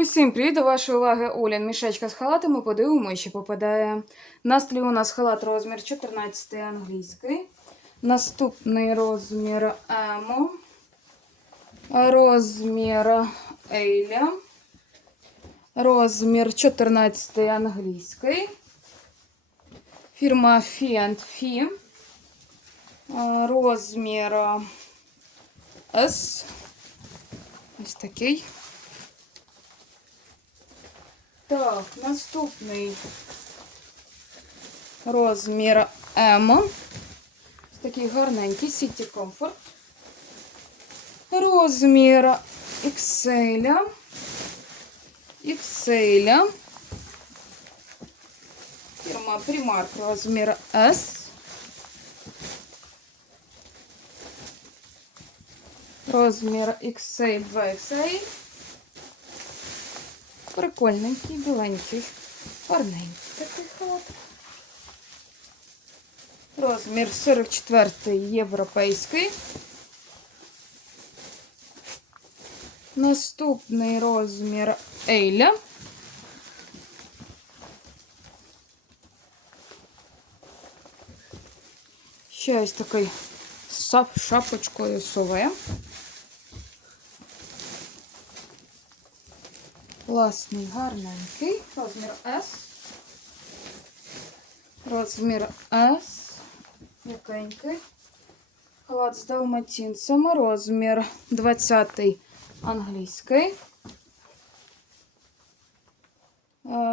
Усім привіт до вашої уваги Олін. Мішечка з халатами. Подивимо, що попадає. На столі у нас халат розмір 14 англійський. Наступний розмір Емо. Розмір Ейля. Розмір 14 англійський. Фірма Fee. Розмір S. Ось такий. Так, наступний розмір М. Такий гарненький City Comfort. Розмір XL. XL. Фірма Primark розмір S. Розмір XL 2XL. Прикольненький, біленький, гарненький такий халат. Розмір 44 європейський. Наступний розмір Ейля. Ще ось такий з шапочкою сове. Класний, гарненький. Розмір S. Розмір S. Якенький. Халат з далматинцем. Розмір 20 англійський.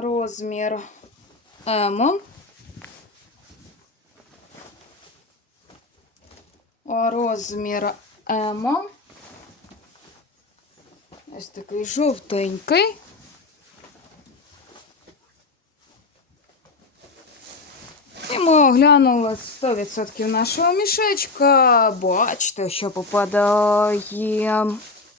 Розмір. Е, Розмір M. Ось такий жовтенький. Оглянули 100% нашого мішечка. Бачите, що попадає.